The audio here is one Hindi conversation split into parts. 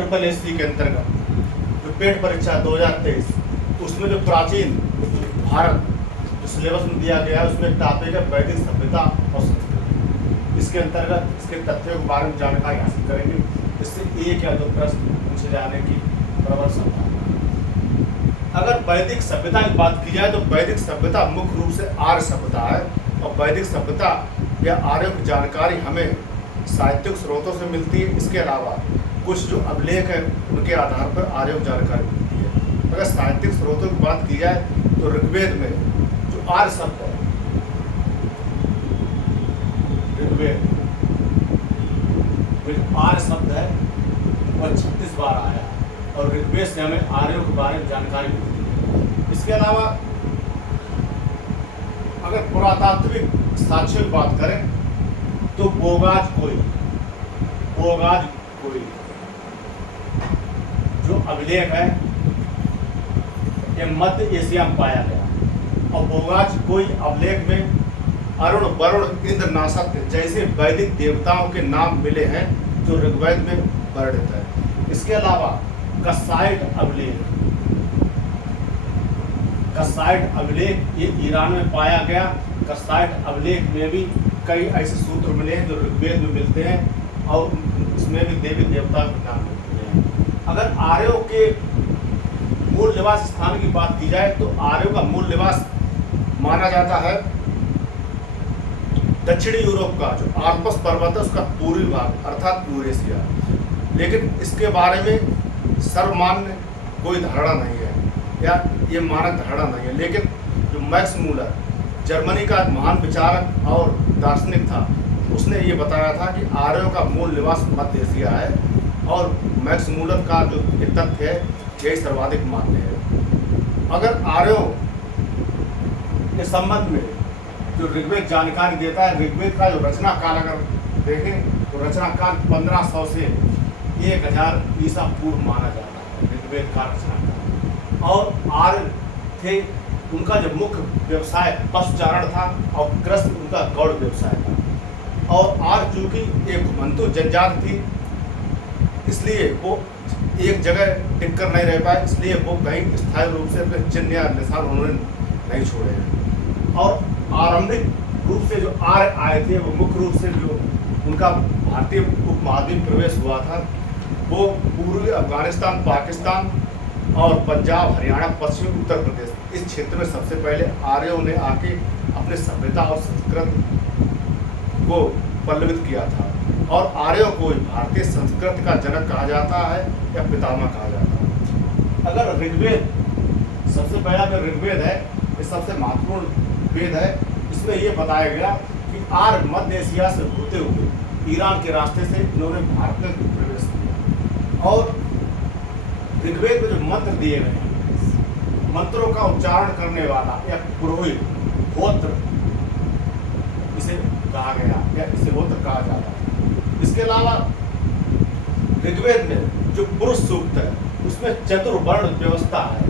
SSSC के अंतर्गत जो पेट परीक्षा 2023 उसमें जो प्राचीन भारत जो सिलेबस में दिया गया है उसमें टॉपिक है वैदिक सभ्यता और संस्कृति। इसके अंतर्गत इसके तथ्यों के बारे में जानकारी हासिल करेंगे। इससे एक या दो प्रश्न पूछे जाने की प्रबल संभावना है। अगर वैदिक सभ्यता की बात की जाए तो वैदिक सभ्यता मुख्य रूप से आर्य सभ्यता है और वैदिक सभ्यता या आर्यों की जानकारी हमें साहित्यिक स्रोतों से मिलती है। इसके अलावा कुछ जो अभिलेख है उनके आधार पर आर्यों की जानकारी मिलती है। अगर साहित्यिक स्रोतों की बात की जाए तो ऋग्वेद में जो आर्य शब्द है, ऋग्वेद में जो आर्य शब्द है वह 36 बार आया है और ऋग्वेद से हमें आर्यों के बारे में जानकारी मिलती है। इसके अलावा अगर पुरातात्विक साक्ष्यों की बात करें तो बोगाज कोई जो अभिलेख है यह मध्य एशिया में पाया गया और बोगाज कोई अभिलेख में अरुण वरुण इंद्र नासक जैसे वैदिक देवताओं के नाम मिले हैं जो ऋग्वेद में वर्णित है। इसके अलावा कसाइड अभिलेख ये ईरान में पाया गया। कसाइड अभिलेख में भी कई ऐसे सूत्र मिले हैं जो ऋग्वेद में मिलते हैं और इसमें भी देवी देवता के नाम मिलते हैं। अगर आर्यों के मूल निवास स्थान की बात की जाए तो आर्यों का मूल निवास माना जाता है दक्षिणी यूरोप का जो आल्प्स पर्वत है उसका पूर्वी भाग अर्थात यूरेशिया। लेकिन इसके बारे में सर्वमान्य कोई धारणा नहीं है या ये मानक धारणा नहीं है। लेकिन जो मैक्स मूलर जर्मनी का महान विचारक और दार्शनिक था उसने ये बताया था कि आर्यों का मूल निवास मध्य एशिया है और मैक्स मूलर का जो ये तथ्य है यही सर्वाधिक मान्य है। अगर आर्यों के संबंध में जो ऋग्वेद जानकारी देता है, ऋग्वेद का जो रचना काल अगर देखें तो रचना काल 1500 से 1000 ईसा पूर्व माना जाता है ऋग्वेद का रचना काल। और आर्य थे, उनका जो मुख्य व्यवसाय पशुचारण था और कृषि उनका गौड़ व्यवसाय था। और आर्य चूंकि एक घुमंतु जनजाति थी इसलिए वो एक जगह टिक कर नहीं रह पाए, इसलिए वो कहीं स्थायी रूप से अपने चिन्ह या निशान उन्होंने नहीं छोड़े हैं। और आरंभिक रूप से जो आर्य आए थे वो मुख्य रूप से जो उनका भारतीय उपमहाद्वीप प्रवेश हुआ था वो पूर्वी अफगानिस्तान, पाकिस्तान और पंजाब, हरियाणा, पश्चिमी उत्तर प्रदेश इस क्षेत्र में सबसे पहले आर्यों ने आके अपने सभ्यता और संस्कृति को पल्लवित किया था। और आर्यों को भारतीय संस्कृति का जनक कहा जाता है या पितामह कहा जाता है। अगर ऋग्वेद सबसे पहला जो ऋग्वेद है ये सबसे महत्वपूर्ण वेद है। इसमें यह बताया गया कि आर्य मध्य एशिया से होते हुए ईरान के रास्ते से इन्होंने भारत में प्रवेश किया। और ऋग्वेद में जो मंत्र दिए गए हैं मंत्रों का उच्चारण करने वाला या पुरोहित होत्र इसे कहा गया या इसे होत्र कहा जाता है। इसके अलावा ऋग्वेद में जो पुरुष सूक्त है उसमें चतुर्वर्ण व्यवस्था है।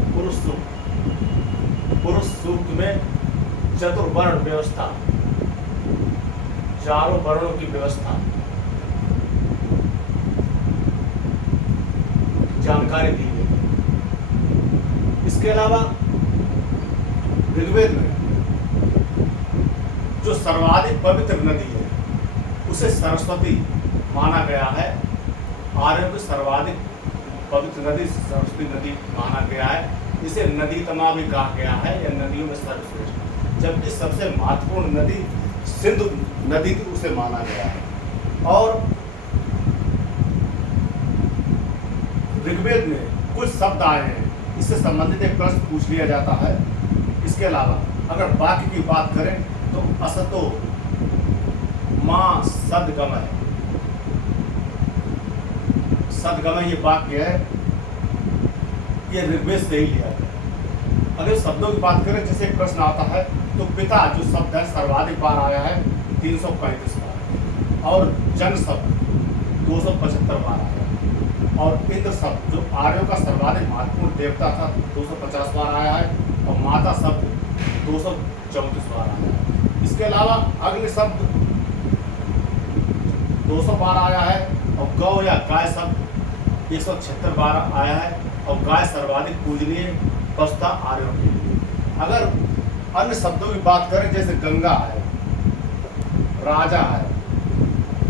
पुरुष सूक्त में चतुर्वर्ण व्यवस्था, चारों वर्णों की व्यवस्था जानकारी दी गई। इसके अलावा ऋग्वेद में जो सर्वाधिक पवित्र नदी है उसे सरस्वती माना गया है। आर्यों की सर्वाधिक पवित्र नदी सरस्वती नदी माना गया है। इसे नदी तमा भी कहा गया है या नदियों में सर्वश्रेष्ठ, जबकि सबसे महत्वपूर्ण नदी सिंधु नदी थी उसे माना गया है। और ऋग्वेद में कुछ शब्द आए हैं, इससे संबंधित एक प्रश्न पूछ लिया जाता है। इसके अलावा अगर वाक्य की बात करें तो असतो मां सदगमय, सदगमय ये वाक्य है, ये ऋग्वेद से ही लिया गया। अगर शब्दों की बात करें जैसे एक प्रश्न आता है तो पिता जो शब्द है सर्वाधिक बार आया है 335 बार और जन शब्द 275 बार आया है और इंद्र शब्द जो आर्यों का सर्वाधिक महत्वपूर्ण देवता था 250 बार आया है और माता शब्द 234 बार आया है। इसके अलावा अग्नि शब्द 200 बार आया है और गौ या गाय शब्द 176 बार आया है और गाय सर्वाधिक पूजनीय वस्तुता आर्यों के लिए। अगर अन्य शब्दों की बात करें जैसे गंगा है, राजा है,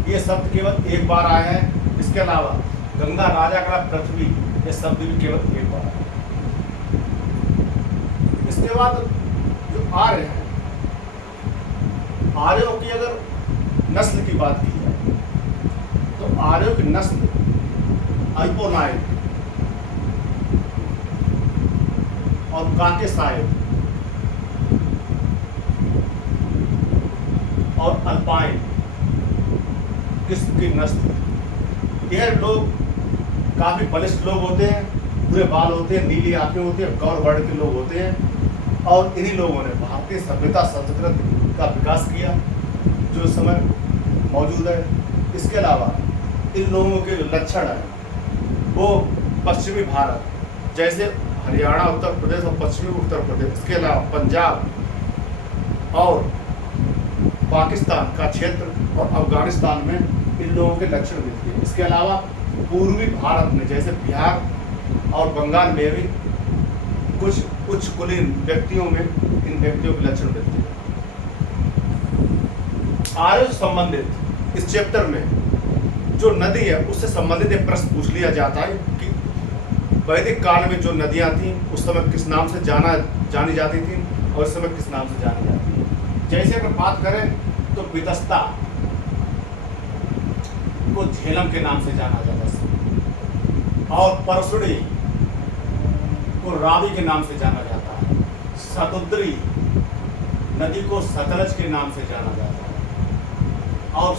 ये शब्द केवल एक बार आए हैं। इसके अलावा गंगा, राजा का पृथ्वी, ये शब्द भी केवल एक बार आए। इसके बाद जो आर्य हैं, आर्यों की अगर नस्ल की बात की जाए तो आर्यों की नस्ल अल्पोनाइट और काकेसाइड और अल्पाइन किस्म की नस्ल। यह लोग काफी बलिष्ठ लोग होते हैं, पूरे बाल होते हैं, नीली आंखें होती हैं, गौर वर्ण के लोग होते हैं और इन्हीं लोगों ने भारतीय सभ्यता संस्कृति का विकास किया जो इस समय मौजूद है। इसके अलावा इन लोगों के जो लक्षण हैं वो पश्चिमी भारत जैसे हरियाणा, उत्तर प्रदेश और पश्चिमी उत्तर प्रदेश, इसके अलावा पंजाब और पाकिस्तान का क्षेत्र और अफगानिस्तान में इन लोगों के लक्षण मिलते हैं। इसके अलावा पूर्वी भारत में जैसे बिहार और बंगाल में भी कुछ उच्च कुलीन व्यक्तियों में इन व्यक्तियों के लक्षण मिलते हैं। आर्यों से संबंधित इस चैप्टर में जो नदी है उससे संबंधित एक प्रश्न पूछ लिया जाता है कि वैदिक काल में जो नदियां थीं उस समय किस नाम से जानी जाती थी और इस समय किस नाम से जानी जाती है। जैसे अगर बात करें तो वितस्ता को झेलम के नाम से जाना जाता है और परसुड़ी को रावी के नाम से जाना जाता है। सतुद्री नदी को सतलज के नाम से जाना जाता है और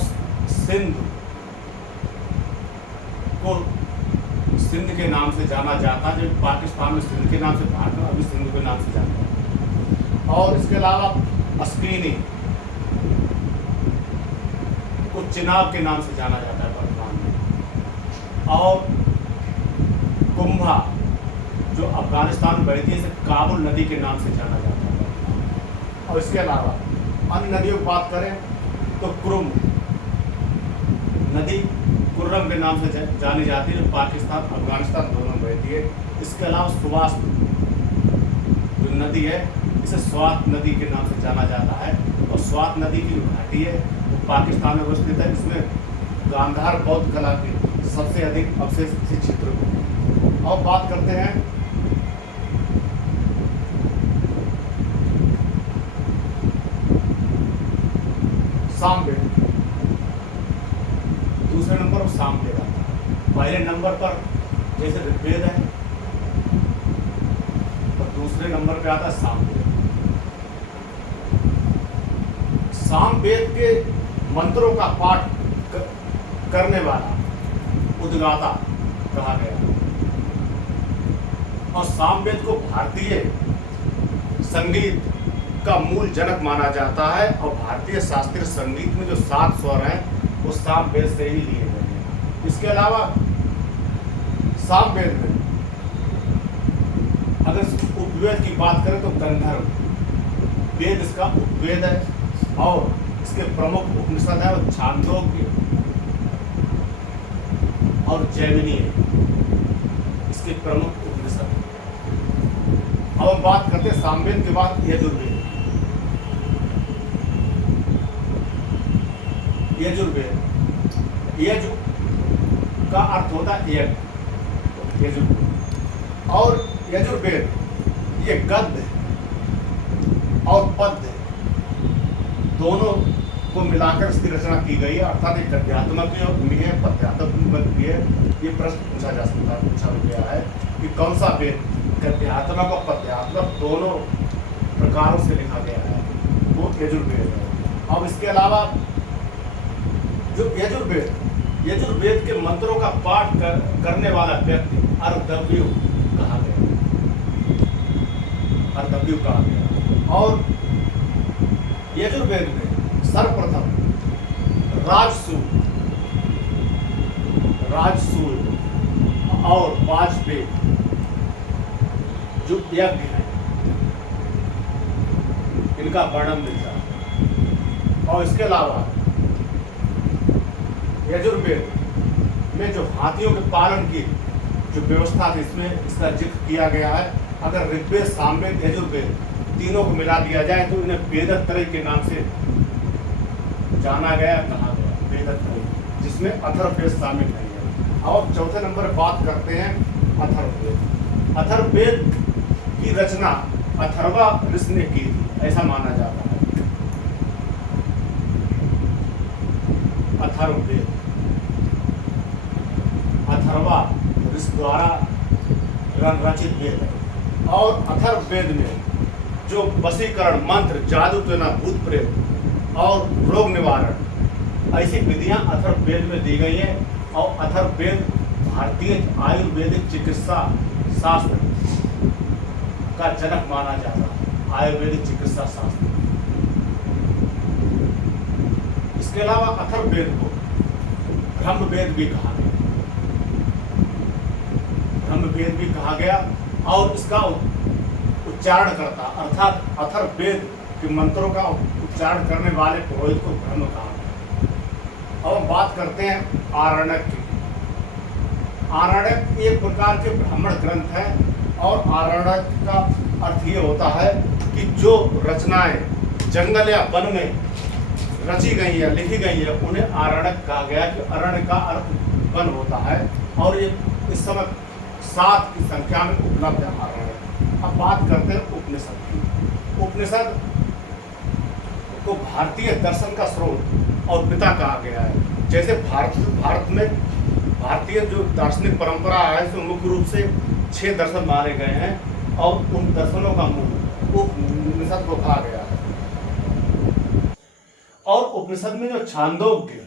सिंध को सिंध के नाम से जाना जाता है। जो पाकिस्तान में सिंध के नाम से, भारत में अभी सिंध के नाम से जाना जाता है। और इसके अलावा अस्कीनी को चिनाब के नाम से जाना जाता है वर्तमान में। और कुंभा जो अफगानिस्तान में बहती है इसे काबुल नदी के नाम से जाना जाता है। और इसके अलावा अन्य नदियों की बात करें तो कुरुम नदी कुर्रम के नाम से जानी जाती है जो पाकिस्तान अफगानिस्तान दोनों में बहती है। इसके अलावा सुवास जो नदी है इसे स्वात नदी के नाम से जाना जाता है और स्वात नदी की जो घाटी है वो पाकिस्तान में अवस्थित है। इसमें गांधार बौद्ध कला के सबसे अधिक अवशेष इसी क्षेत्र को। और बात करते हैं सामवेद, दूसरे नंबर पर सामवेद आता है। पहले नंबर पर जैसे ऋग्वेद है और दूसरे नंबर पे आता है सामवेद। सामवेद के मंत्रों का पाठ करने वाला उद्गाता कहा गया और सामवेद को भारतीय संगीत का मूल जनक माना जाता है और भारतीय शास्त्रीय संगीत में जो 7 स्वर हैं वो सामवेद से ही लिए गए हैं। इसके अलावा सामवेद में अगर उपवेद की बात करें तो गंधर्व वेद इसका उपवेद है और इसके प्रमुख उपनिषद है और छांदोग्य और जैमिनी इसके प्रमुख उपनिषद। अब हम बात करते हैं सामवेद के बाद यजुर्वेद। यजुर्वेद, यजु का अर्थ होता है यज्ञ, यजुर्वेद। और यजुर्वेद ये गद्य और पद्य दोनों को मिलाकर इसकी रचना की गई है, अर्थात एक गद्यात्मक भी है पद्यात्मक भी है। ये प्रश्न पूछा जा सकता है, पूछा गया है कि कौन सा वेद गद्यात्मक और पद्यात्मक दोनों प्रकारों से लिखा गया है, वो यजुर्वेद है। अब इसके अलावा जो यजुर्वेद के मंत्रों का पाठ करने वाला व्यक्ति अर्धव्यु कहा गया, अर्धव्यु कहा गया। और यजुर्वेद में सर्वप्रथम राजसूय और वाजपेयी जो यज्ञ है इनका वर्णन मिलता है। और इसके अलावा यजुर्वेद में जो हाथियों के पालन की जो व्यवस्था थी इसमें इसका जिक्र किया गया है। अगर ऋग्वेद, सामवेद, यजुर्वेद तीनों को मिला दिया जाए तो इन्हें वेदत्रय के नाम से जाना गया, कहा गया वेदत्रय, जिसमें अथर्ववेद शामिल नहीं है। अब चौथे नंबर पर बात करते हैं अथर्ववेद। अथर्ववेद की रचना अथर्वा ऋषि ने की थी, ऐसा माना जाता है। अथर्ववेद अथर्वा ऋषि द्वारा रचित वेद है। और अथर्ववेद में जो वशीकरण, मंत्र, जादू टोना, भूत प्रेत और रोग निवारण ऐसी विधियां अथर्ववेद में दी गई हैं। और अथर्ववेद भारतीय आयुर्वेदिक चिकित्सा शास्त्र का जनक माना जाता है। आयुर्वेदिक चिकित्सा शास्त्र। इसके अलावा अथर्ववेद को ब्रह्मवेद भी कहा गया, ब्रह्मवेद भी कहा गया। और इसका उच्चारण करता अर्थात अथर्ववेद के मंत्रों का उच्चारण करने वाले पुरोहित को ब्रह्म कहा गया। अब हम बात करते हैं आरण्यक की। आरण्यक एक प्रकार के ब्राह्मण ग्रंथ है। और आरण्यक का अर्थ ये होता है कि जो रचनाएं जंगल या वन में रची गई है, लिखी गई है, उन्हें आरण्यक कहा गया। कि अरण्य का अर्थ वन होता है। और ये इस समय 7 की संख्या में उपलब्ध है आरण्यक। अब बात करते हैं उपनिषद की। उपनिषद को भारतीय दर्शन का स्रोत और पिता कहा गया है। जैसे भारत में भारतीय जो दार्शनिक परंपरा है इसमें मुख्य रूप से 6 दर्शन माने गए हैं। और उन दर्शनों का मूल उपनिषद को कहा गया है। और उपनिषद में जो छांदोग्य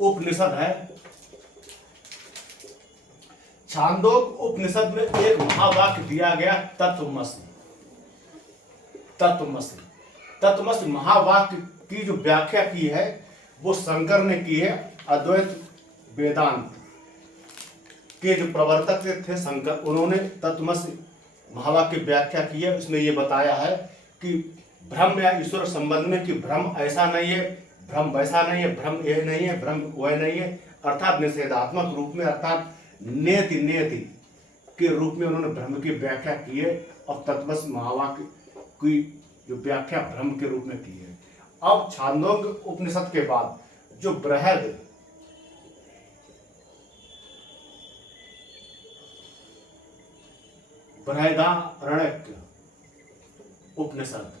उपनिषद है, छांदोग्य उपनिषद में एक महावाक्य दिया गया, तत्वमसि। तत्वमसि महावाक्य की जो व्याख्या की है वो शंकर ने की है। अद्वैत वेदांत के जो प्रवर्तक थे शंकर, उन्होंने तत्वमसि महावाक्य की व्याख्या की है। उसमें ये बताया है कि ब्रह्म या ईश्वर संबंध में कि ब्रह्म ऐसा नहीं है, ब्रह्म वैसा नहीं है, ब्रह्म यह नहीं है, ब्रह्म वह नहीं है। अर्थात निषेधात्मक रूप में, अर्थात नियति के रूप में उन्होंने ब्रह्म की व्याख्या की है। और तत्वमसि महावाक्य की जो व्याख्या ब्रह्म के रूप में की है। अब छांदोग्य उपनिषद के बाद जो बृहदारण्यक उपनिषद,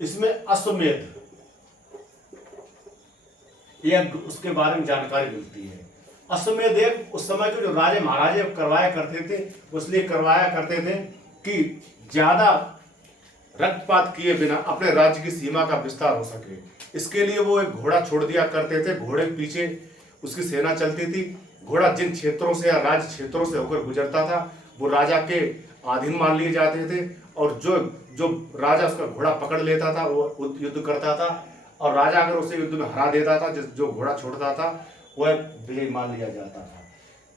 इसमें अश्वमेध यज्ञ उसके बारे में जानकारी मिलती है। अश्वमेध यज्ञ उस समय के जो राजे महाराजे करवाया करते थे, इसलिए करवाया करते थे कि ज्यादा रक्तपात किए बिना अपने राज्य की सीमा का विस्तार हो सके। इसके लिए वो एक घोड़ा छोड़ दिया करते थे। घोड़े के पीछे उसकी सेना चलती थी। घोड़ा जिन क्षेत्रों से या राज्य क्षेत्रों से होकर गुजरता था वो राजा के अधीन मान लिए जाते थे। और जो राजा उसका घोड़ा पकड़ लेता था वो युद्ध करता था। और राजा अगर उसे युद्ध में हरा देता था, जो घोड़ा छोड़ता था, वह विजयी मान लिया जाता था।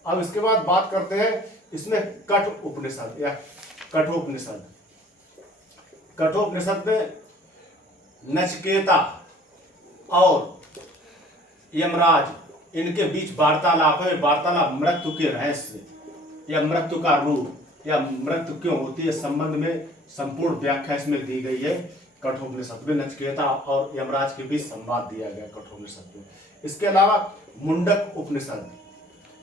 अब इसके बाद बात करते हैं इसमें कठ उपनिषद या कठोपनिषद। कठोपनिषद में नचिकेता और यमराज इनके बीच वार्तालाप है। वार्तालाप मृत्यु के रहस्य या मृत्यु का रूप या मृत्यु क्यों होती है संबंध में संपूर्ण व्याख्या इसमें दी गई है। कठोपनिषद में नचिकेता और यमराज के बीच संवाद दिया गया कठोपनिषद में। इसके अलावा मुंडक उपनिषद।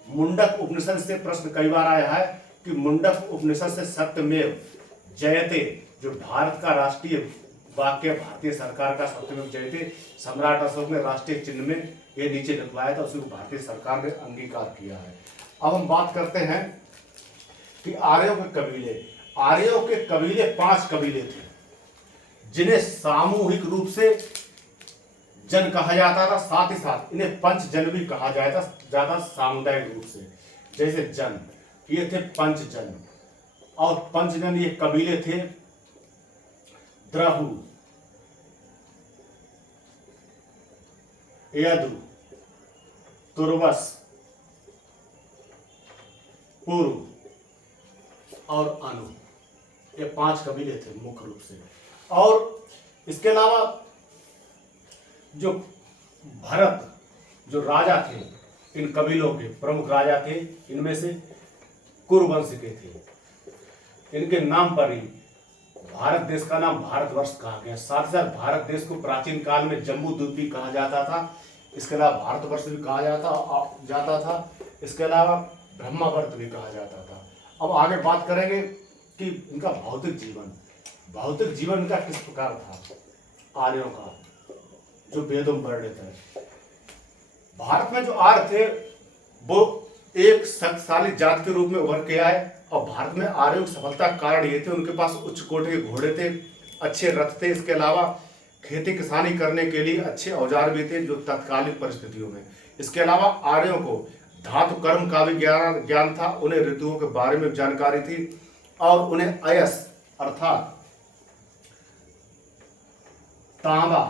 मुंडक उपनिषद से प्रश्न कई बार आया है कि मुंडक उपनिषद से सत्यमेव जयते, जो भारत का राष्ट्रीय वाक्य, भारतीय सरकार का सत्यमेव जयते, सम्राट अशोक ने राष्ट्रीय चिन्ह में ये नीचे लिखवाया था, उसी को भारतीय सरकार ने अंगीकार किया है। अब हम बात करते हैं कि आर्यों के कबीले। आर्यों के कबीले 5 कबीले थे जिन्हें सामूहिक रूप से जन कहा जाता था। साथ ही साथ इन्हें पंचजन भी कहा जाता सामुदायिक रूप से। जैसे जन, ये थे पंचजन। और पंचजन ये कबीले थे द्रहु, यदु, तुर्वस, पूर्व और अनु। ये 5 कबीले थे मुख्य रूप से। और इसके अलावा जो भरत जो राजा थे, इन कबीलों के प्रमुख राजा थे, इनमें से कुरुवंश के थे। इनके नाम पर ही भारत देश का नाम भारतवर्ष कहा गया। साथ ही साथ भारत देश को प्राचीन काल में जम्बू द्वीप भी कहा जाता था। इसके अलावा भारतवर्ष भी कहा जाता था। इसके अलावा ब्रह्मावर्त भी कहा जाता था। अब आगे बात करेंगे कि इनका भौतिक जीवन इनका किस प्रकार था। आर्यों का जो वेदों में वर्णित है, भारत में जो आर्य थे वो एक शक्तिशाली जात के रूप में उभर के आए। और भारत में आर्यों की सफलता का कारण ये थे, उनके पास उच्च कोटि के घोड़े थे, अच्छे रथ थे। इसके अलावा खेती किसानी करने के लिए अच्छे औजार भी थे जो तत्कालीन परिस्थितियों में। इसके अलावा आर्यों को धातु कर्म का भी ज्ञान था, उन्हें ऋतुओं के बारे में जानकारी थी और उन्हें अयस अर्थात तांबा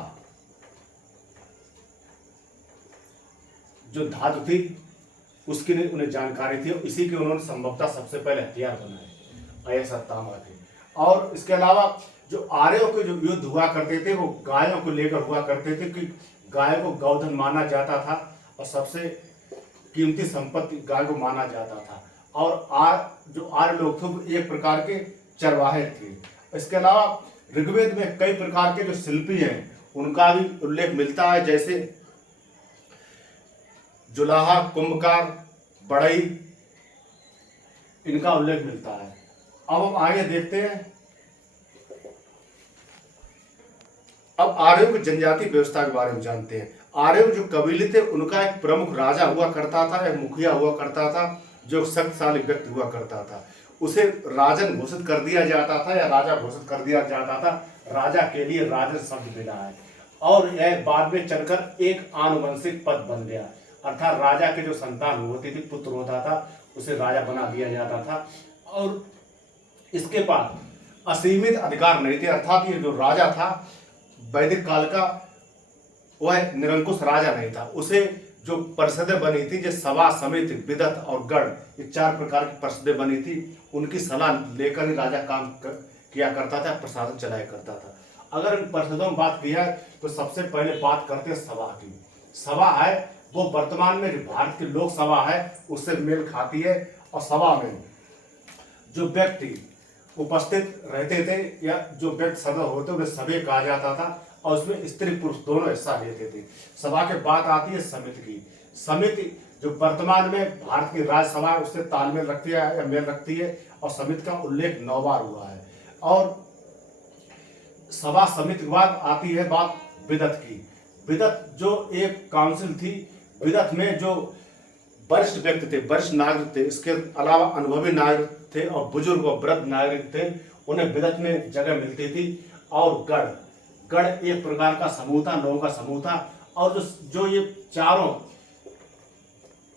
जो धातु थी उसकी उन्हें जानकारी थी। इसी के उन्होंने संभवतः सबसे पहले हथियार बनाए, अयस तांबा थे। और इसके अलावा जो आर्यों के जो युद्ध हुआ करते थे वो गायों को लेकर हुआ करते थे कि गाय को गौधन माना जाता था और सबसे कीमती संपत्ति गाय को माना जाता था। और जो आर्य लोग थे वो एक प्रकार के चरवाहे थे। इसके अलावा ऋग्वेद में कई प्रकार के जो शिल्पी हैं उनका भी उल्लेख मिलता है, जैसे जुलाहा, कुंभकार, बढ़ई, इनका उल्लेख मिलता है। अब हम आगे देखते हैं। अब आर्यों की जनजाति व्यवस्था के बारे में जानते हैं। आर्यों जो कबीले थे उनका एक प्रमुख राजा हुआ करता था, एक मुखिया हुआ करता था जो शक्तिशाली व्यक्ति हुआ करता था। उसे राजन घोषित कर दिया जाता था या राजा घोषित कर दिया जाता था। राजा के लिए राजन शब्द मिला है और यह बाद में चलकर एक आनुवंशिक पद बन गया, अर्थात राजा के जो संतान होती थी, पुत्र होता था, उसे राजा बना दिया जाता था। और इसके पास असीमित अधिकार नहीं थे, अर्थात ये जो राजा था वैदिक काल का वह निरंकुश राजा नहीं था। उसे जो परिषदें बनी थी, जो सभा, समिति, विदत और गण, ये 4 प्रकार की परिषदें बनी थी, उनकी सलाह लेकर ही राजा काम किया करता था, प्रशासन चलाया करता था। अगर इन परिषदों में बात किया तो सबसे पहले बात करते हैं सभा की। सभा है वो वर्तमान में जो भारत की लोकसभा है उससे मेल खाती है। और सभा में जो व्यक्ति उपस्थित रहते थे या जो व्यक्ति सदस्य होते उन्हें सभ्य कहा जाता था और उसमें स्त्री पुरुष दोनों हिस्सा लेते थे। सभा के बाद आती है समिति की। समिति जो वर्तमान में भारत की राज्यसभा है उससे तालमेल रखती है या मेल रखती है और समिति का उल्लेख 9 बार हुआ है। और सभा समिति के बाद आती है बात विदत की। विदत जो एक काउंसिल थी, विदत में जो वरिष्ठ व्यक्ति थे, वरिष्ठ नागरिक थे, इसके अलावा अनुभवी नागरिक थे और बुजुर्ग और वृद्ध नागरिक थे, उन्हें विदत में जगह मिलती थी। और गढ़ एक प्रकार का समूह था, लोगों का समूह था। और जो ये चारों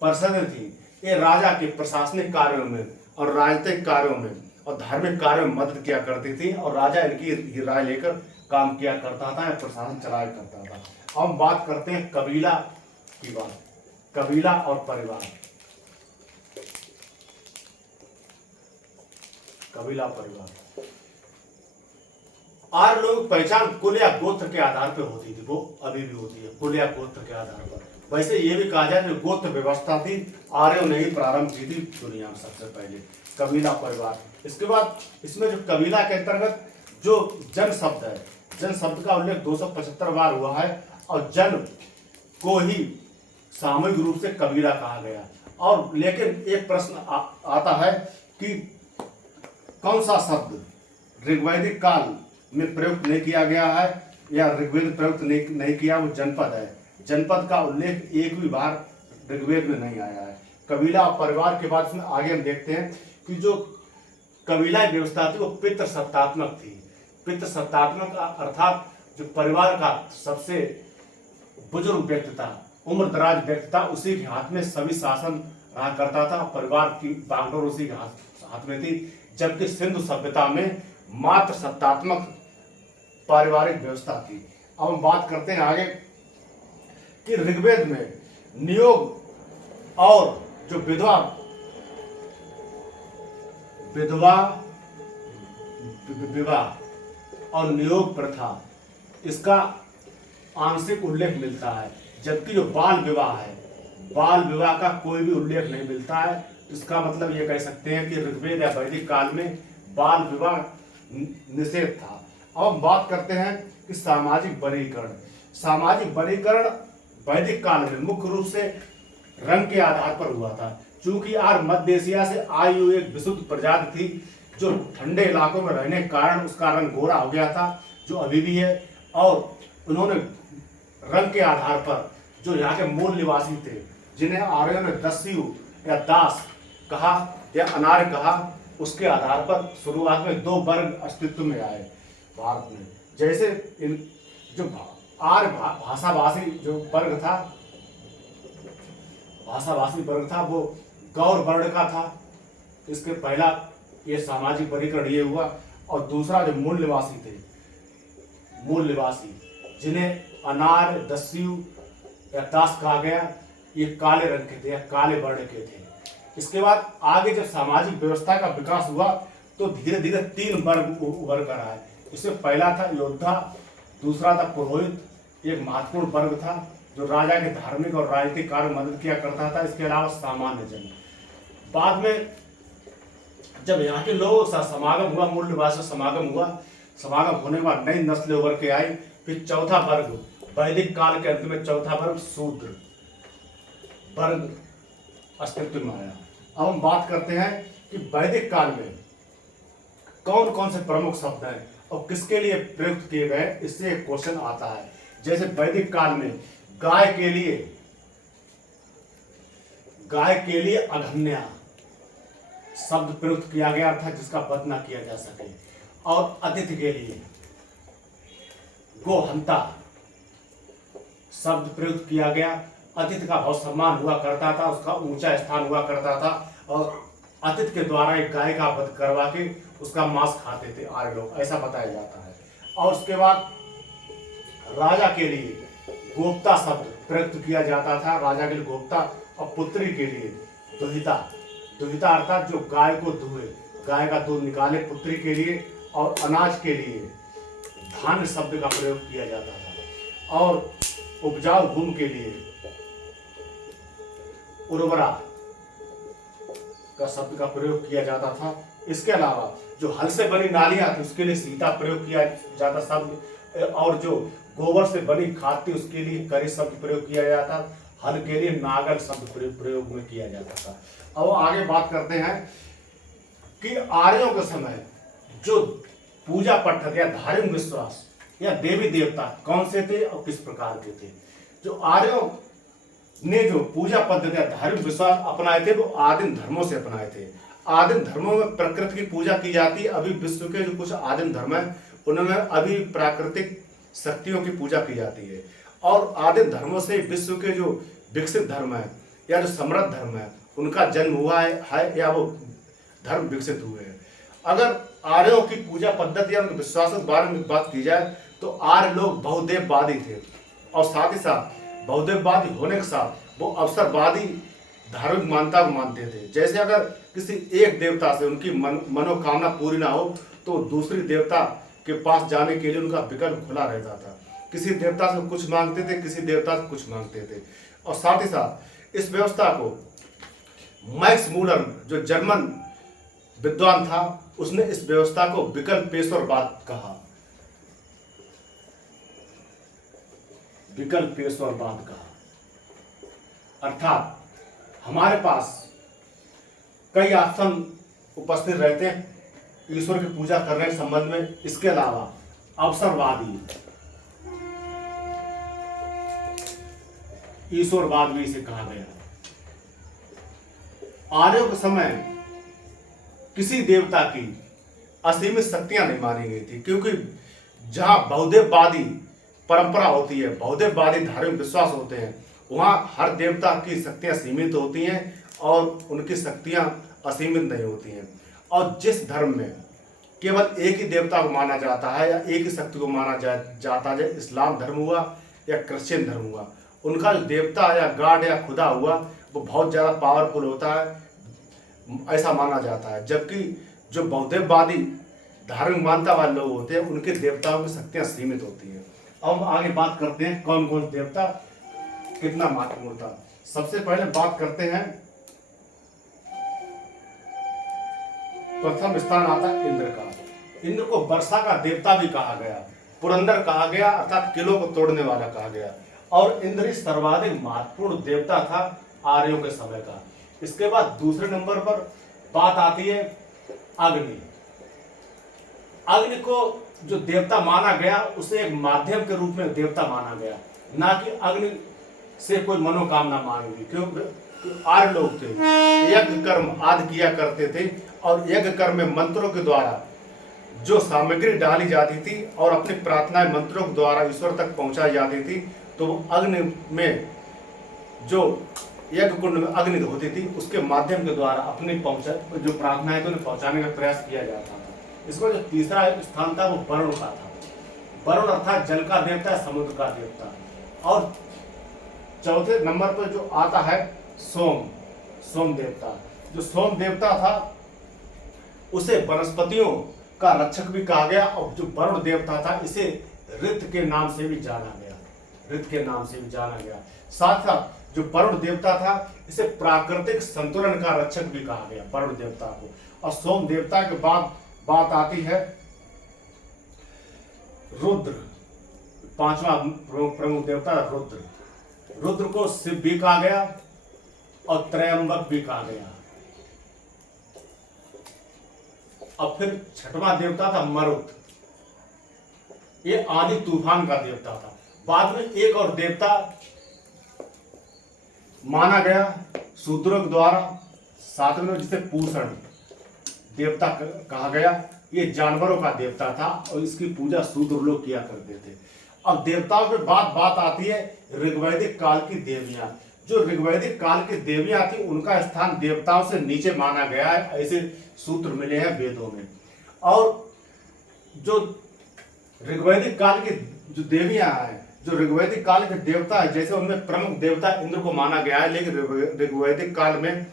परिषदें थी ये राजा के प्रशासनिक कार्यों में और राजनीतिक कार्यों में और धार्मिक कार्यों में मदद किया करती थी और राजा इनकी राय लेकर काम किया करता था या प्रशासन चलाया करता था। अब हम बात करते हैं कबीला की बात, कबीला और परिवार। कबीला परिवार आर्य लोगों की पहचान कुल या गोत्र के आधार पर होती थी, वो अभी भी होती है, कुल या गोत्र के आधार पर। वैसे ये भी कहा जाए कि गोत्र व्यवस्था थी आर्यों ने ही प्रारंभ की थी दुनिया में सबसे पहले, कबीला परिवार। इसके बाद इसमें जो कबीला के अंतर्गत जो जन शब्द है, जन शब्द का उल्लेख 275 बार हुआ है और जन को ही सामूहिक रूप से कबीला कहा गया। और लेकिन एक प्रश्न आता है कि कौन सा शब्द ऋग्वैदिक काल में प्रयुक्त नहीं किया गया है या ऋग्वेद प्रयुक्त नहीं किया, वो जनपद है। जनपद का उल्लेख एक भी बार ऋग्वेद में नहीं आया है। कबीला और परिवार के बाद में आगे हम देखते हैं कि जो कबीला व्यवस्था थी वो पितृसत्तात्मक थी। पितृसत्तात्मक अर्थात जो परिवार का सबसे बुजुर्ग व्यक्ति था, उम्र दराज व्यक्ति था, उसी के हाथ में सभी शासन रहा करता था। परिवार की बागडोर उसी के हाथ में थी। जबकि सिंधु सभ्यता में मात्र सत्तात्मक पारिवारिक व्यवस्था थी। अब हम बात करते हैं आगे कि ऋग्वेद में नियोग और जो विधवा विवाह और नियोग प्रथा, इसका आंशिक उल्लेख मिलता है, जबकि जो बाल विवाह है, बाल विवाह का कोई भी उल्लेख नहीं मिलता है। इसका मतलब ये कह सकते हैं कि ऋग्वेद या वैदिक काल में बाल विवाह निषेध था। अब हम बात करते हैं कि सामाजिक वर्गीकरण। सामाजिक वर्गीकरण वैदिक काल में मुख्य रूप से रंग के आधार पर हुआ था। चूंकि आर्य मध्य एशिया से आई हुई एक विशुद्ध प्रजाति थी, जो ठंडे इलाकों में रहने के कारण उसका रंग गोरा हो गया था, जो अभी भी है। और उन्होंने रंग के आधार पर जो यहाँ के मूल निवासी थे, जिन्हें आर्यों ने दस्यु या दास कहा या अनार्य कहा, उसके आधार पर शुरुआत में दो वर्ग अस्तित्व में आए भारत में। जैसे इन जो आर्य भाषाभाषी जो वर्ग था, भाषाभाषी वर्ग था, वो गौर वर्ण का था। इसके पहला ये सामाजिक वर्गीकरण ये हुआ। और दूसरा जो मूल निवासी थे, मूल निवासी जिन्हें अनार्य, दस्यु या दास कहा गया, ये काले रंग के थे या काले वर्ण के थे। इसके बाद आगे जब सामाजिक व्यवस्था का विकास हुआ तो धीरे धीरे तीन वर्ग उभर कर आए। इसमें पहला था योद्धा, दूसरा था पुरोहित, एक महत्वपूर्ण वर्ग था जो राजा के धार्मिक और राजनीतिक कार्य में मदद किया करता था। इसके अलावा सामान्य जन। बाद में जब यहाँ के लोगों का समागम हुआ, मूल निवासी समागम हुआ, समागम होने के बाद नई नस्लें उभर के आई। फिर चौथा वर्ग, वैदिक काल के अंत में चौथा वर्ग शूद्र वर्ग अस्तित्व में आया। अब हम बात करते हैं कि वैदिक काल में कौन कौन से प्रमुख शब्द हैं और किसके लिए प्रयुक्त किए गए, इससे एक क्वेश्चन आता है। जैसे वैदिक काल में गाय के लिए अघन्या शब्द प्रयुक्त किया गया था, जिसका वध न किया जा सके। और अतिथि के लिए गोहंता शब्द प्रयुक्त किया गया। अतिथि का बहुत सम्मान हुआ करता था, उसका ऊंचा स्थान हुआ करता था, और अतिथि के द्वारा एक गाय का वध करवा के उसका मांस खाते थे आर्य लोग, ऐसा बताया जाता है। और उसके बाद राजा के लिए गोप्ता शब्द प्रयुक्त किया जाता था, राजा के लिए गोप्ता। और पुत्री के लिए दुहिता, दुहिता अर्थात जो गाय को दुहे, गाय का दूध निकाले, पुत्री के लिए। और अनाज के लिए धान्य शब्द का प्रयोग किया जाता था। और उपजाऊ भूमि के लिए उर्वरा का शब्द का प्रयोग किया जाता था। इसके अलावा जो हल से बनी नालियां थी उसके लिए सीता प्रयोग किया जाता शब्द। और जो गोबर से बनी खाद थी उसके लिए करी शब्द प्रयोग किया जाता। हल के लिए नागल शब्द प्रयोग में किया जाता था। अब आगे बात करते हैं कि आर्यों के समय जो पूजा पद्धति या धार्मिक विश्वास या देवी देवता कौन से थे और किस प्रकार के थे। जो आर्यों ने जो पूजा पद्धति या धार्मिक विश्वास अपनाए थे वो आदिम धर्मों से अपनाए थे। आदिम धर्मों में प्रकृति की पूजा की जाती है। अभी विश्व के जो कुछ आदिम धर्म है उनमें अभी प्राकृतिक शक्तियों की पूजा की जाती है। और आदिम धर्मों से विश्व के जो विकसित धर्म है या जो समृद्ध धर्म है उनका जन्म हुआ है या वो धर्म विकसित हुए हैं। अगर आर्यों की पूजा पद्धति या उनके विश्वासों के बारे में बात की जाए तो आर्य लोग बहुदेववादी थे, और साथ ही साथ बहुदेववादी होने के साथ वो अवसरवादी धार्मिक मान्यता को मानते थे। जैसे अगर किसी एक देवता से उनकी मनोकामना पूरी ना हो तो दूसरी देवता के पास जाने के लिए उनका विकल्प खुला रहता था। किसी देवता से कुछ मांगते थे, किसी देवता से कुछ मांगते थे। और साथ ही साथ इस व्यवस्था को मैक्स मूलर जो जर्मन विद्वान था उसने इस व्यवस्था को विकल्पेश्वरवाद कहा। विकल्पेश्वरवाद कहा अर्थात हमारे पास कई ऑप्शन उपस्थित रहते हैं ईश्वर की पूजा करने के संबंध में। इसके अलावा अवसरवादी ईश्वरवाद भी इसे कहा गया। आर्यों के समय किसी देवता की असीमित शक्तियां नहीं मानी गई थी, क्योंकि जहां बहुदेववादी परंपरा होती है, बहुदेववादी धार्मिक विश्वास होते हैं, वहां हर देवता की शक्तियां सीमित होती हैं और उनकी शक्तियां असीमित नहीं होती हैं। और जिस धर्म में केवल एक ही देवता को माना जाता है या एक ही शक्ति को माना जाता है, इस्लाम धर्म हुआ या क्रिश्चियन धर्म हुआ, उनका जो देवता या गॉड या खुदा हुआ वो बहुत ज़्यादा पावरफुल होता है, ऐसा माना जाता है। जबकि जो बहुदेववादी धार्मिक मान्यता वाले लोग होते हैं उनके देवताओं की शक्तियाँ सीमित होती हैं। अब हम आगे बात करते हैं कौन कौन देवता कितना महत्वपूर्ण था। सबसे पहले बात करते हैं, प्रथम स्थान आता है इंद्र का। इंद्र को वर्षा का देवता भी कहा गया, पुरंदर कहा गया, अर्थात किलों को तोड़ने वाला कहा गया। और इंद्र ही सर्वाधिक महत्वपूर्ण देवता था आर्यों के समय का। इसके बाद दूसरे नंबर पर बात आती है अग्नि। अग्नि को जो देवता माना गया उसे एक माध्यम के रूप में देवता माना गया, ना कि अग्नि से कोई मनोकामना मांगी। क्योंकि आर्य लोग थे, यज्ञ कर्म आदि किया करते थे, और यज्ञ कर्म में मंत्रों के द्वारा जो सामग्री डाली जाती थी और अपनी प्रार्थनाएं मंत्रों के द्वारा ईश्वर तक पहुंचाई जाती थी, तो अग्नि में जो यज्ञ कुंड में अग्नि होती थी उसके माध्यम के द्वारा अपनी जो प्रार्थनाएं तो उन्हें पहुंचाने का प्रयास किया जाता था। इसमें जो तीसरा स्थान था वो वरुण का था। वरुण अर्थात जल का देवता, समुद्र का देवता। और चौथे नंबर पर जो आता है सोम देवता। जो सोम देवता था उसे वनस्पतियों का रक्षक भी कहा गया, और जो वरुण देवता था इसे ऋत के नाम से भी जाना गया। साथ साथ जो वरुण देवता था इसे प्राकृतिक संतुलन का रक्षक भी कहा गया वरुण देवता को। और सोम देवता के बाद बात आती है रुद्र। पांचवा प्रमुख देवता रुद्र को शिव भी कहा गया और त्रयंबक भी कहा गया। अब फिर छठवां देवता था मरुत। ये आदि तूफान का देवता था। बाद में एक और देवता माना गया शूद्रों के द्वारा, सातवें जिसे पूषण देवता कहा गया। ये जानवरों का देवता था और इसकी पूजा शूद्र लोग किया करते थे। अब देवताओं के बाद बात आती है ऋग्वैदिक काल की देवियां। जो ऋग्वैदिक काल की देवियां थी उनका स्थान देवताओं से नीचे माना गया है, ऐसे सूत्र मिले हैं वेदों में। और जो ऋग्वैदिक काल की जो देवियां हैं, जो ऋग्वैदिक काल के देवता है, जैसे उनमें प्रमुख देवता इंद्र को माना गया है, लेकिन ऋग्वैदिक काल में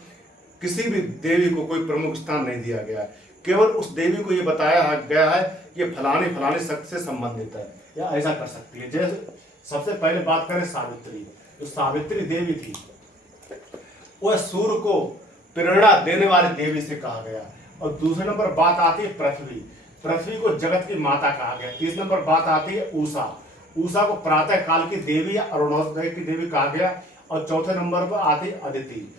किसी भी देवी को कोई प्रमुख स्थान नहीं दिया गया। केवल उस देवी को ये बताया गया है ये फलानी फलानी शक्ति से संबंधित है या ऐसा कर सकती है। जैसे सबसे पहले बात करें सावित्री। जो सावित्री देवी थी वह सूर्य को प्रेरणा देने वाली देवी से कहा गया। और दूसरे नंबर बात आती है पृथ्वी को जगत की माता कहा गया। तीसरे नंबर बात आती है उषा को प्रातः काल की देवी या अरुणोदय की देवी कहा गया। और चौथे नंबर पर आती है अदिति।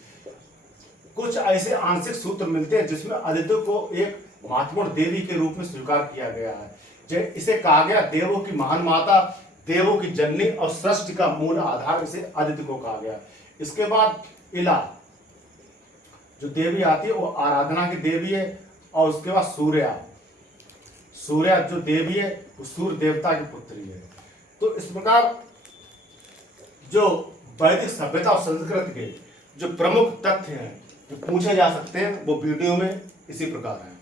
कुछ ऐसे आंशिक सूत्र मिलते हैं जिसमें अदिति को एक महत्वपूर्ण देवी के रूप में स्वीकार किया गया है। इसे कहा गया देवों की महान माता, देवों की जननी और सृष्टि का मूल आधार, इसे अदिति को कहा गया। इसके बाद इला जो देवी आती है वो आराधना की देवी है। और उसके बाद सूर्या जो देवी है वो सूर्य देवता की पुत्री है। तो इस प्रकार जो वैदिक सभ्यता और संस्कृति के जो प्रमुख तथ्य हैं जो पूछे जा सकते हैं वो वीडियो में इसी प्रकार है।